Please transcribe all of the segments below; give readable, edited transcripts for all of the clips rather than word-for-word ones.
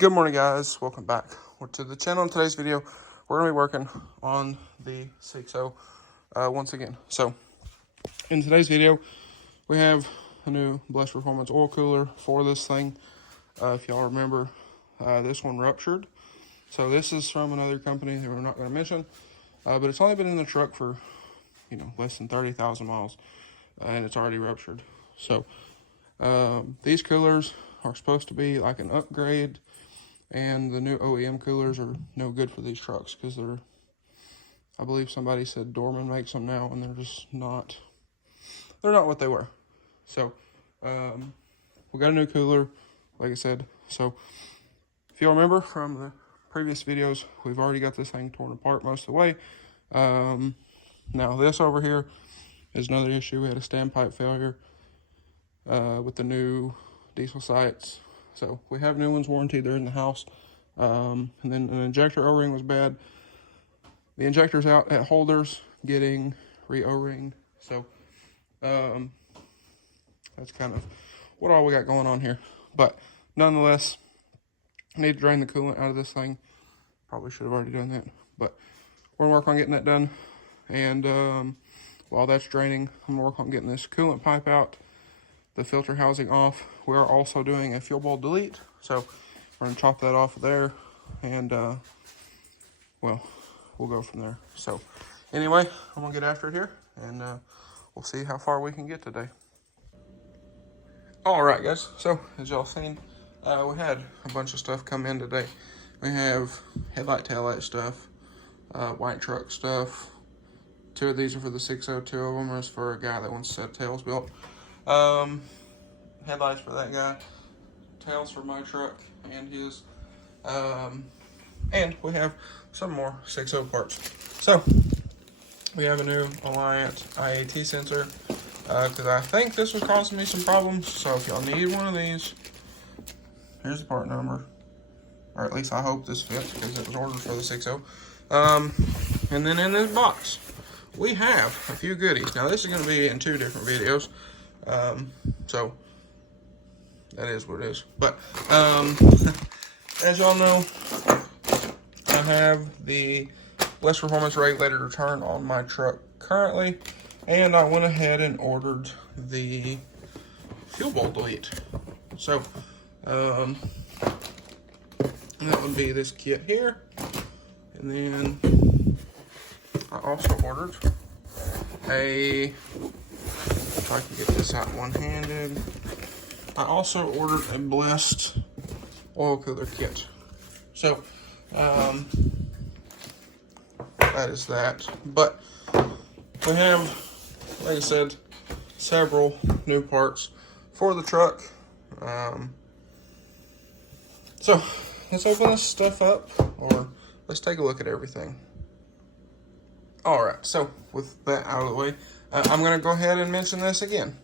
Good morning, guys. Welcome back to the channel. In today's video, we're going to be working on the 6.0 once again. So, in today's video, we have a new Blessed Performance oil cooler for this thing. If y'all remember, this one ruptured. So, this is from another company that we're not going to mention. But it's only been in the truck for, less than 30,000 miles. And it's already ruptured. So, these coolers are supposed to be like an upgrade. And the new OEM coolers are no good for these trucks because I believe somebody said Dorman makes them now and they're just not, they're not what they were. So, we got a new cooler, like I said. So, if y'all remember from the previous videos, we've already got this thing torn apart most of the way. Now this over here is another issue. We had a standpipe failure with the new diesel sights. So we have new ones warranted. They're in the house. And then an injector O-ring was bad. The injector's out at Holders getting re-O-ringed. So that's kind of what all we got going on here. But nonetheless, I need to drain the coolant out of this thing. Probably should have already done that. But we're going to work on getting that done. And while that's draining, I'm going to work on getting this coolant pipe out, the filter housing off. We're also doing a fuel bowl delete, so we're going to chop that off there, and well, we'll go from there. So anyway, I'm going to get after it here, and we'll see how far we can get today. Alright guys, so as y'all seen, we had a bunch of stuff come in today. We have headlight, taillight stuff, white truck stuff. 2 of these are for the 6.0, 2 of them are for a guy that wants a set of tails built. Headlights for that guy, tails for my truck and his, and we have some more 6.0 parts. So we have a new Alliant IAT sensor, because I think this was causing me some problems. So if y'all need one of these, here's the part number, or at least I hope this fits because it was ordered for the 6.0. And then in this box we have a few goodies. Now this is going to be in 2 different videos. So that is what it is. But as y'all know, I have the Blessed Performance regulator return on my truck currently, and I went ahead and ordered the fuel bowl delete. So that would be this kit here, and then I also ordered if I can get this out one-handed, I also ordered a Blessed oil cooler kit. So, that is that. But we have, like I said, several new parts for the truck. So, let's open this stuff up, or let's take a look at everything. Alright, so with that out of the way, I'm going to go ahead and mention this again.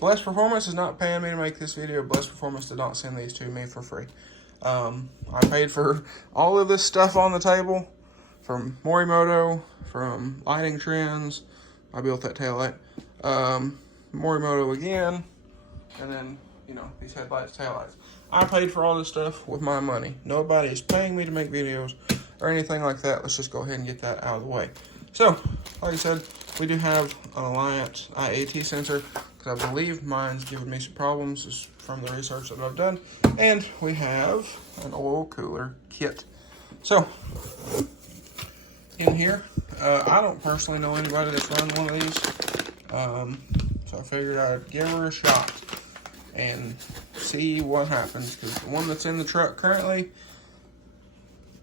Blessed Performance is not paying me to make this video. Blessed Performance did not send these to me for free. I paid for all of this stuff on the table, from Morimoto, from Lighting Trends. I built that taillight. Morimoto again, and then, these headlights, taillights. I paid for all this stuff with my money. Nobody is paying me to make videos or anything like that. Let's just go ahead and get that out of the way. So, like I said, we do have an Alliant IAT sensor, because I believe mine's giving me some problems just from the research that I've done. And we have an oil cooler kit. So, in here, I don't personally know anybody that's run one of these. So I figured I'd give her a shot and see what happens, because the one that's in the truck currently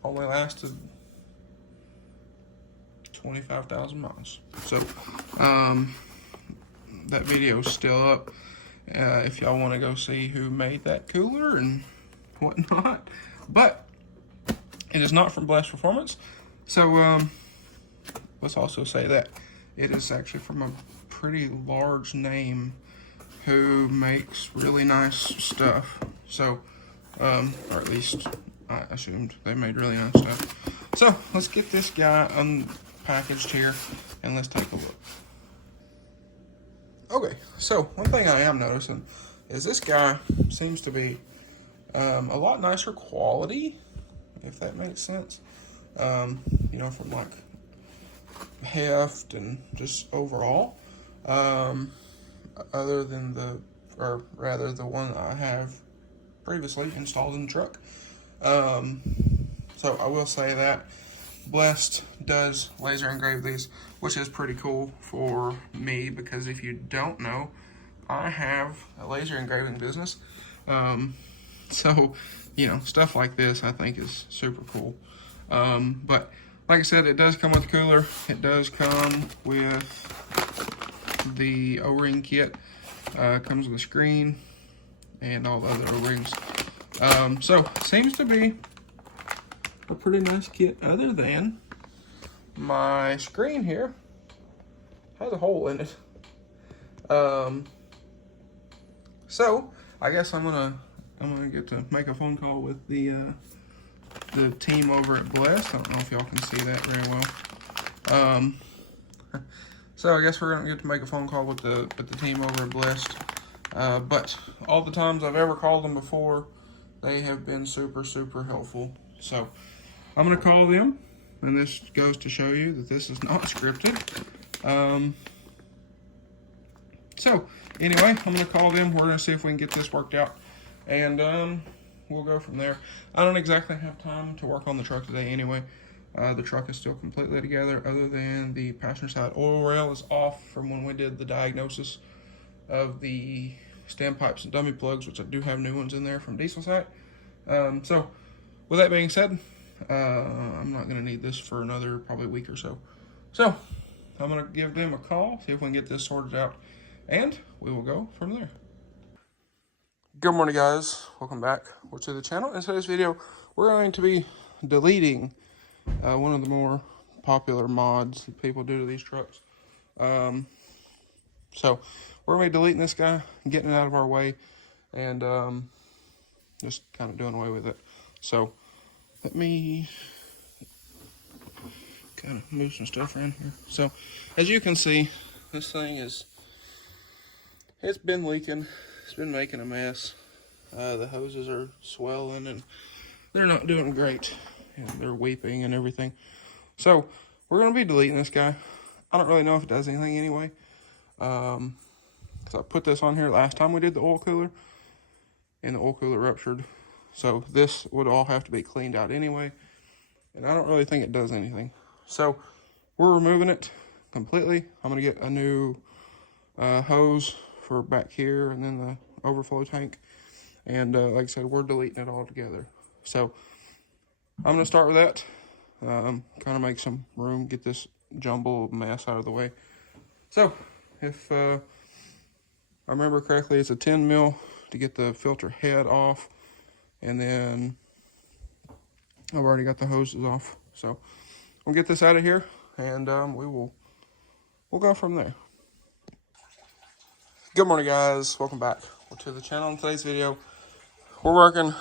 only lasted 25,000 miles. So, that video is still up. If y'all want to go see who made that cooler and whatnot. But it is not from Blessed Performance. So, let's also say that it is actually from a pretty large name who makes really nice stuff. So, or at least I assumed they made really nice stuff. So, let's get this guy unpackaged here and let's take a look. Okay, so one thing I am noticing is this guy seems to be A lot nicer quality, if that makes sense. You know, from like heft and just overall. Other than the one I have previously installed in the truck. So I will say that Blessed does laser engrave these, which is pretty cool for me, because if you don't know, I have a laser engraving business. So, you know, stuff like this I think is super cool. But like I said, it does come with a cooler. It does come with the O-ring kit. Comes with a screen and all the other O-rings. So seems to be a pretty nice kit, other than my screen here has a hole in it. So I guess I'm gonna get to make a phone call with the team over at Blessed. I don't know if y'all can see that very well. So I guess we're gonna get to make a phone call with the team over at Blessed. But all the times I've ever called them before, they have been super, super helpful. So I'm gonna call them, and this goes to show you that this is not scripted. So anyway, I'm gonna call them. We're gonna see if we can get this worked out, and we'll go from there. I don't exactly have time to work on the truck today anyway. The truck is still completely together, other than the passenger side oil rail is off from when we did the diagnosis of the standpipes and dummy plugs, which I do have new ones in there from diesel site. So with that being said, I'm not gonna need this for another probably week or so. So I'm gonna give them a call, see if we can get this sorted out, and we will go from there. Good morning, guys. Welcome back to the channel. In today's video, we're going to be deleting one of the more popular mods that people do to these trucks. So we're going to be deleting this guy, getting it out of our way, and just kind of doing away with it. So let me kind of move some stuff around here. So as you can see, this thing it's been leaking. It's been making a mess. The hoses are swelling and they're not doing great. And they're weeping and everything. So we're going to be deleting this guy. I don't really know if it does anything anyway. Because I put this on here last time we did the oil cooler, and the oil cooler ruptured. So this would all have to be cleaned out anyway. And I don't really think it does anything. So we're removing it completely. I'm going to get a new hose for back here, and then the overflow tank. And like I said, we're deleting it all together. So I'm going to start with that. Kind of make some room, get this jumble mess out of the way. So if I remember correctly, it's a 10 mil to get the filter head off. And then I've already got the hoses off. So we'll get this out of here, and we'll go from there. Good morning, guys. Welcome back to the channel. In today's video, we're working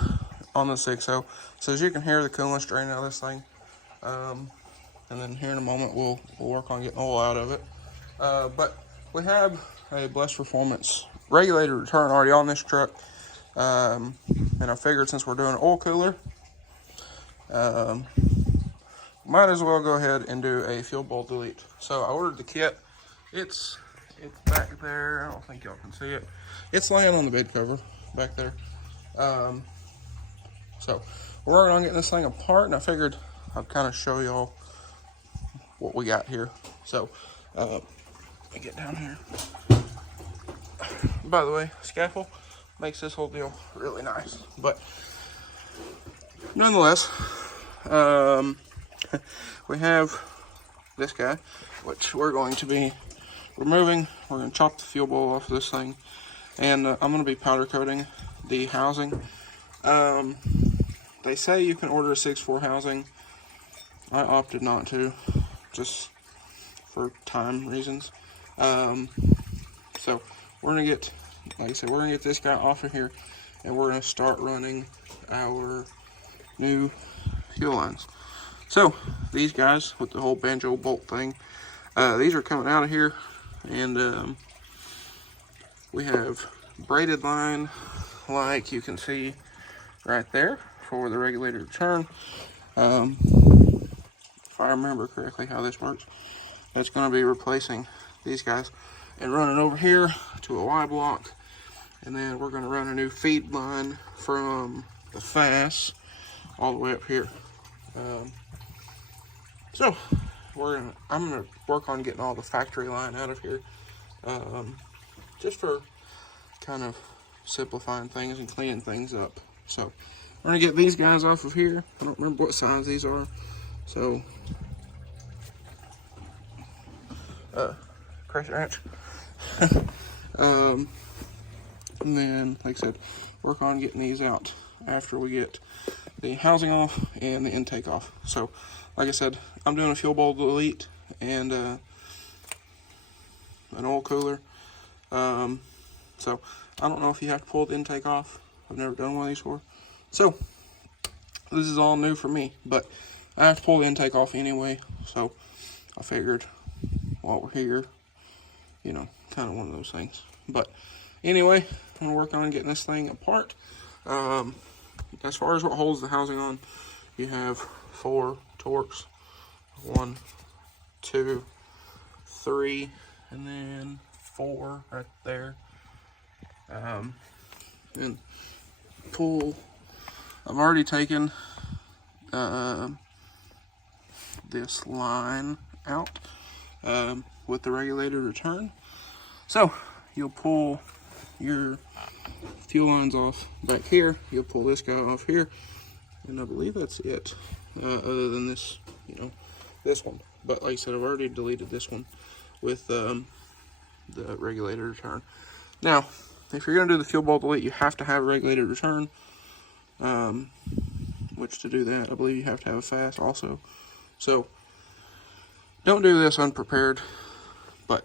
on the 6.0. So as you can hear, the coolant's draining out of this thing. And then here in a moment, we'll work on getting oil out of it. But we have a Blessed Performance regulator return already on this truck. And I figured since we're doing an oil cooler, might as well go ahead and do a fuel bowl delete. So I ordered the kit. It's back there. I don't think y'all can see it. It's laying on the bed cover back there. So we're working on getting this thing apart, and I figured I'd kind of show y'all what we got here. So let me get down here. By the way, scaffold makes this whole deal really nice. But nonetheless, we have this guy, which we're going to be removing. We're going to chop the fuel bowl off of this thing, and I'm going to be powder coating the housing. They say you can order a 6.4 housing. I opted not to, just for time reasons. So we're going to get, like I said, we're going to get this guy off of here, and we're going to start running our new fuel lines. So these guys with the whole banjo bolt thing, these are coming out of here, and we have braided line, like you can see right there for the regulator to turn. If I remember correctly how this works, that's going to be replacing these guys and running over here to a Y block, and then we're going to run a new feed line from the FAS all the way up here. So I'm gonna work on getting all the factory line out of here, just for kind of simplifying things and cleaning things up. So we're gonna get these guys off of here. I don't remember what size these are, so crazy ranch. And then, like I said, work on getting these out after we get the housing off and the intake off. So, like I said, I'm doing a fuel bowl delete and an oil cooler. So, I don't know if you have to pull the intake off. I've never done one of these before. So, this is all new for me, but I have to pull the intake off anyway. So, I figured while we're here, you know, kind of one of those things. But anyway, I'm going to work on getting this thing apart. As far as what holds the housing on, you have 4 Torx. 1, 2, 3, and then 4 right there. And pull. I've already taken this line out with the regulator return. So you'll pull your fuel lines off back here. You'll pull this guy off here, and I believe that's it. Other than this, you know, this one. But like I said, I've already deleted this one with the regulator return. Now, if you're going to do the fuel bowl delete, you have to have a regulator return. Which to do that, I believe you have to have a FAS also. So, don't do this unprepared. But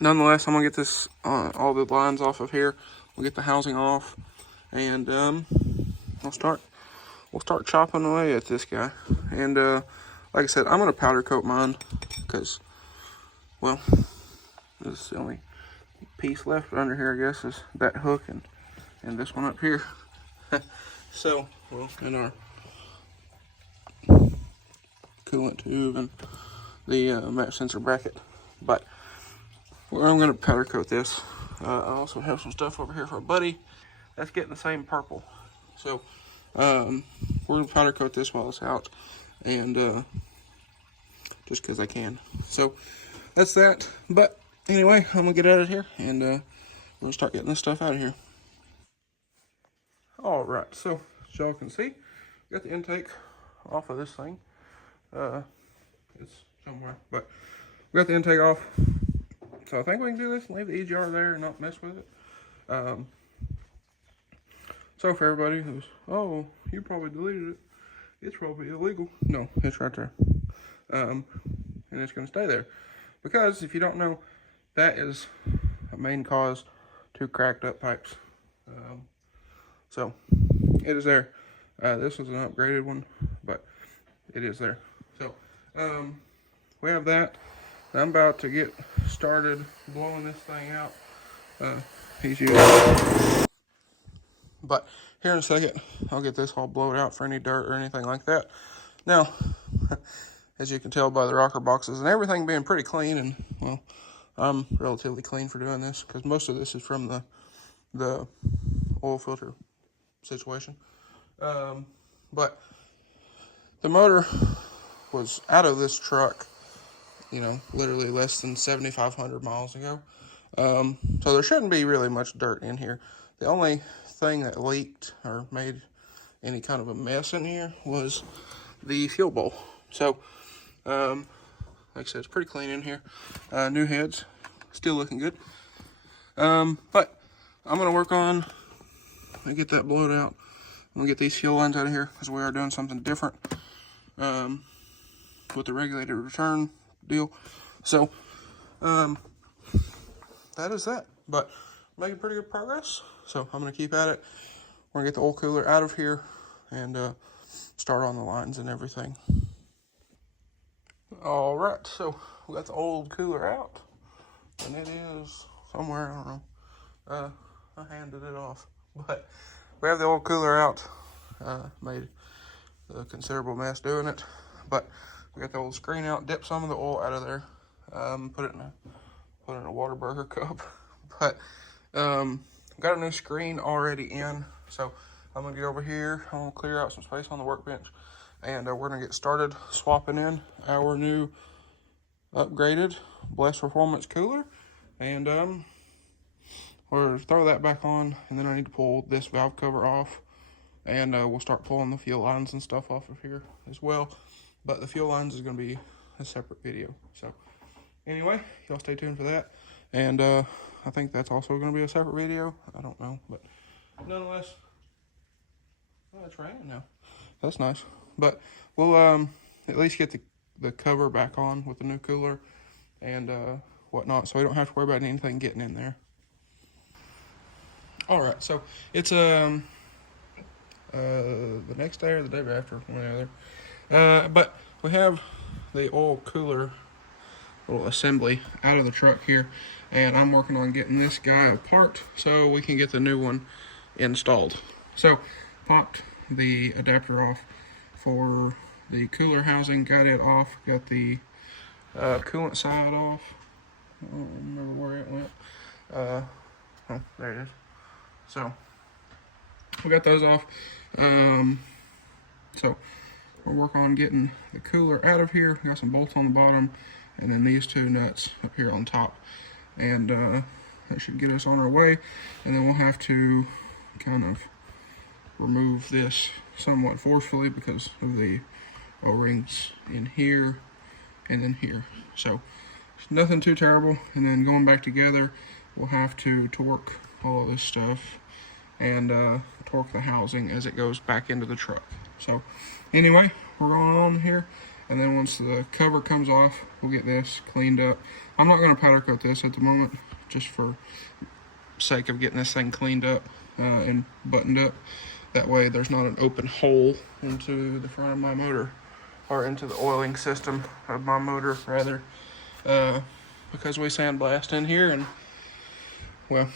nonetheless, I'm going to get this all the lines off of here. We'll get the housing off, and we'll start chopping away at this guy. And like I said, I'm going to powder coat mine because, well, this is the only piece left under here, I guess, is that hook and this one up here. So, well, and our coolant tube and the match sensor bracket. But I'm going to powder coat this. I also have some stuff over here for a buddy that's getting the same purple. So, we're going to powder coat this while it's out, and just because I can. So, that's that. But anyway, I'm going to get out of here, and we're going to start getting this stuff out of here. Alright, so as y'all can see, got the intake off of this thing. It's somewhere, but we got the intake off. So I think we can do this and leave the EGR there and not mess with it. So for everybody who's, oh, you probably deleted it, it's probably illegal. No, it's right there. And it's going to stay there. Because if you don't know, that is a main cause to cracked up pipes. So it is there. This was an upgraded one, but it is there. So we have that. I'm about to get started blowing this thing out. But here in a second, I'll get this all blown out for any dirt or anything like that. Now, as you can tell by the rocker boxes and everything being pretty clean, and well, I'm relatively clean for doing this because most of this is from the oil filter situation. But the motor was out of this truck, you know, literally less than 7,500 miles ago. So there shouldn't be really much dirt in here. The only thing that leaked or made any kind of a mess in here was the fuel bowl. So, like I said, it's pretty clean in here. New heads, still looking good. But I'm going to work on, get that blowed out. I'm going to get these fuel lines out of here because we are doing something different with the regulator return deal. So, that is that. But making pretty good progress. So I'm going to keep at it. We're going to get the oil cooler out of here and start on the lines and everything. All right, so we got the old cooler out. And it is somewhere, I don't know. I handed it off. But we have the old cooler out. Made a considerable mess doing it, but we got the old screen out, dipped some of the oil out of there, put it in a water burger cup. But got a new screen already in, so I'm gonna get over here. I'm gonna clear out some space on the workbench, and we're gonna get started swapping in our new upgraded Blessed Performance cooler, and we'll throw that back on, and then I need to pull this valve cover off, and we'll start pulling the fuel lines and stuff off of here as well. But the fuel lines is going to be a separate video. So anyway, y'all stay tuned for that. And I think that's also going to be a separate video. I don't know, but nonetheless, oh, it's raining now. That's nice. But we'll at least get the cover back on with the new cooler and whatnot, so we don't have to worry about anything getting in there. All right, so it's the next day or the day after, one or the other. But we have the oil cooler little assembly out of the truck here, and I'm working on getting this guy apart so we can get the new one installed. So popped the adapter off for the cooler housing, got it off, got the coolant side off. I don't remember where it went. Oh, there it is. So we got those off. So we'll work on getting the cooler out of here. Got some bolts on the bottom, and then these two nuts up here on top, and that should get us on our way. And then we'll have to kind of remove this somewhat forcefully because of the O-rings in here and in here. So it's nothing too terrible. And then going back together, we'll have to torque all of this stuff and torque the housing as it goes back into the truck. So anyway, we're going on here, and then once the cover comes off, we'll get this cleaned up. I'm not going to powder coat this at the moment, just for sake of getting this thing cleaned up and buttoned up. That way there's not an open hole into the front of my motor, or into the oiling system of my motor rather, because we sandblast in here, and well,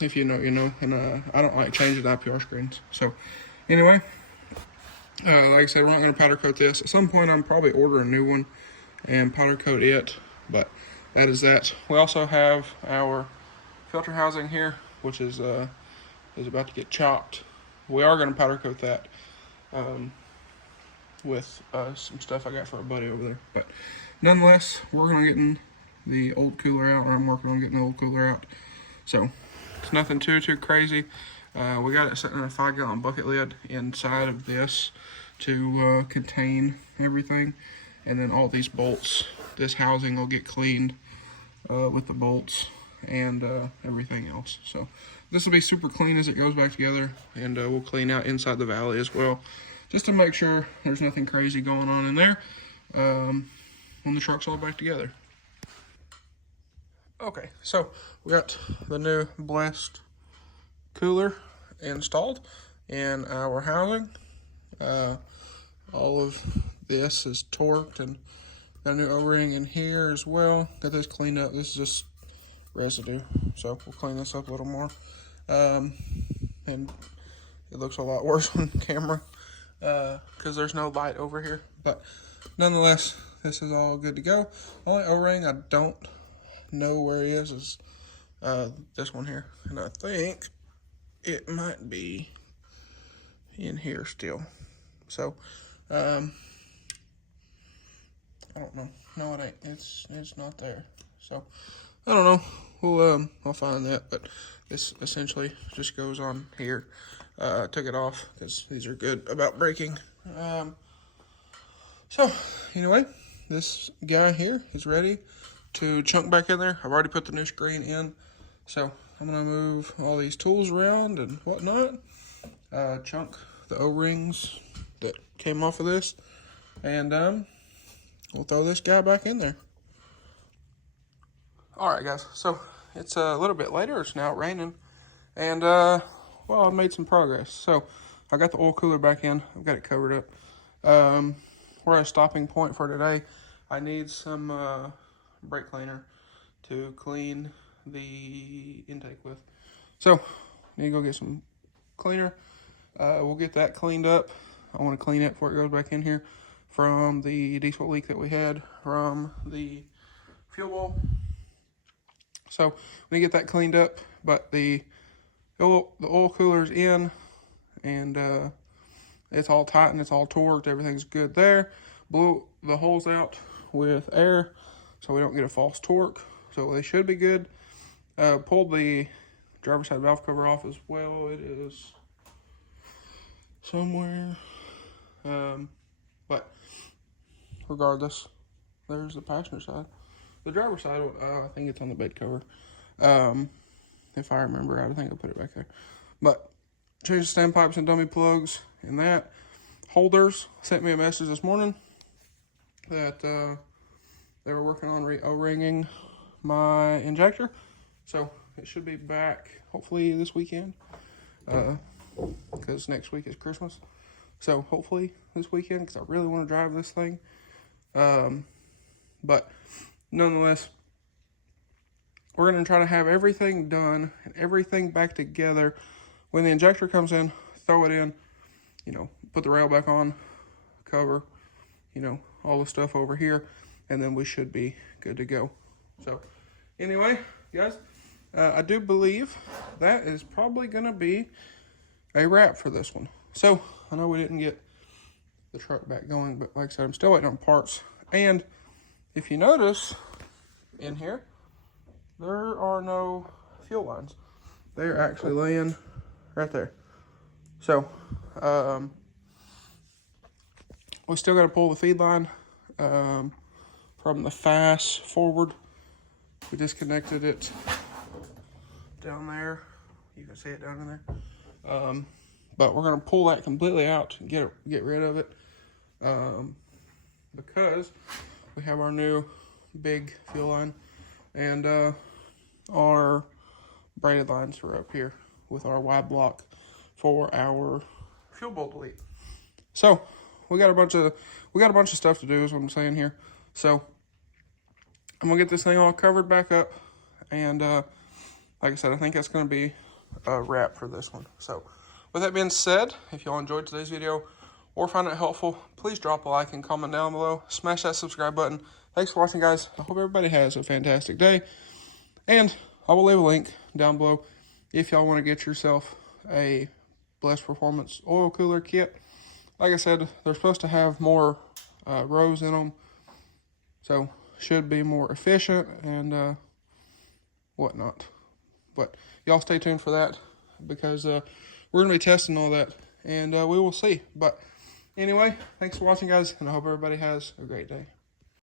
if you know, you know, and I don't like changing IPR screens. So anyway, like I said, we're not going to powder coat this. At some point I'm probably order a new one and powder coat it, but that is that. We also have our filter housing here, which is about to get chopped. We are going to powder coat that with some stuff I got for a buddy over there. But nonetheless, working on getting the old cooler out, or I'm working on getting the old cooler out. So it's nothing too crazy. We got it sitting in a 5-gallon bucket lid inside of this to contain everything. And then all these bolts, this housing will get cleaned with the bolts and everything else. So this will be super clean as it goes back together, and we'll clean out inside the valley as well, just to make sure there's nothing crazy going on in there when the truck's all back together. Okay, so we got the new Blessed cooler installed in our housing. All of this is torqued, and got a new O-ring in here as well. Got this cleaned up. This is just residue, so we'll clean this up a little more. And it looks a lot worse on camera because there's no light over here, but nonetheless, this is all good to go. Only O-ring I don't know where he is this one here, and I think it might be in here still. So I don't know. No, it ain't. It's not there. So I don't know. I'll find that. But this essentially just goes on here. Took it off because these are good about breaking. So anyway, this guy here is ready to chunk back in there. I've already put the new screen in, so I'm gonna move all these tools around and whatnot. Chunk the O-rings that came off of this, and we'll throw this guy back in there. All right, guys. So it's a little bit later. It's now raining, and well, I made some progress. So I got the oil cooler back in. I've got it covered up. We're at a stopping point for today. I need some brake cleaner to clean the intake with. So need to go get some cleaner. We'll get that cleaned up. I want to clean it before it goes back in here from the diesel leak that we had from the fuel bowl. So we get that cleaned up, but the oil cooler's in, and it's all tight and it's all torqued. Everything's good there. Blew the holes out with air so we don't get a false torque. So they should be good. Pulled the driver's side valve cover off as well. It is somewhere. But regardless, there's the passenger side. The driver's side, I think it's on the bed cover. If I remember right, I think I put it back there. But changed the standpipes and dummy plugs and that. Holders sent me a message this morning that they were working on O-ringing my injector. So it should be back hopefully this weekend, because next week is Christmas. So hopefully this weekend, because I really want to drive this thing. But nonetheless, we're going to try to have everything done and everything back together. When the injector comes in, throw it in, you know, put the rail back on, cover, you know, all the stuff over here, and then we should be good to go. So anyway, guys, I do believe that is probably going to be a wrap for this one. So I know we didn't get the truck back going, but like I said, I'm still waiting on parts. And if you notice in here, there are no fuel lines. They're actually laying right there. So we still got to pull the feed line from the FAS forward. We disconnected it down there. You can see it down in there. But we're going to pull that completely out and get rid of it, because we have our new big fuel line, and our braided lines are up here with our Y block for our fuel bowl delete. So we got a bunch of stuff to do, is what I'm saying here. So I'm gonna get this thing all covered back up, and like I said, I think that's gonna be a wrap for this one. So with that being said, if y'all enjoyed today's video or found it helpful, please drop a like and comment down below. Smash that subscribe button. Thanks for watching, guys. I hope everybody has a fantastic day, and I will leave a link down below if y'all want to get yourself a Blessed Performance oil cooler kit. Like I said, they're supposed to have more rows in them, so should be more efficient and whatnot. But y'all stay tuned for that, because we're going to be testing all that, and we will see. But anyway, thanks for watching, guys, and I hope everybody has a great day.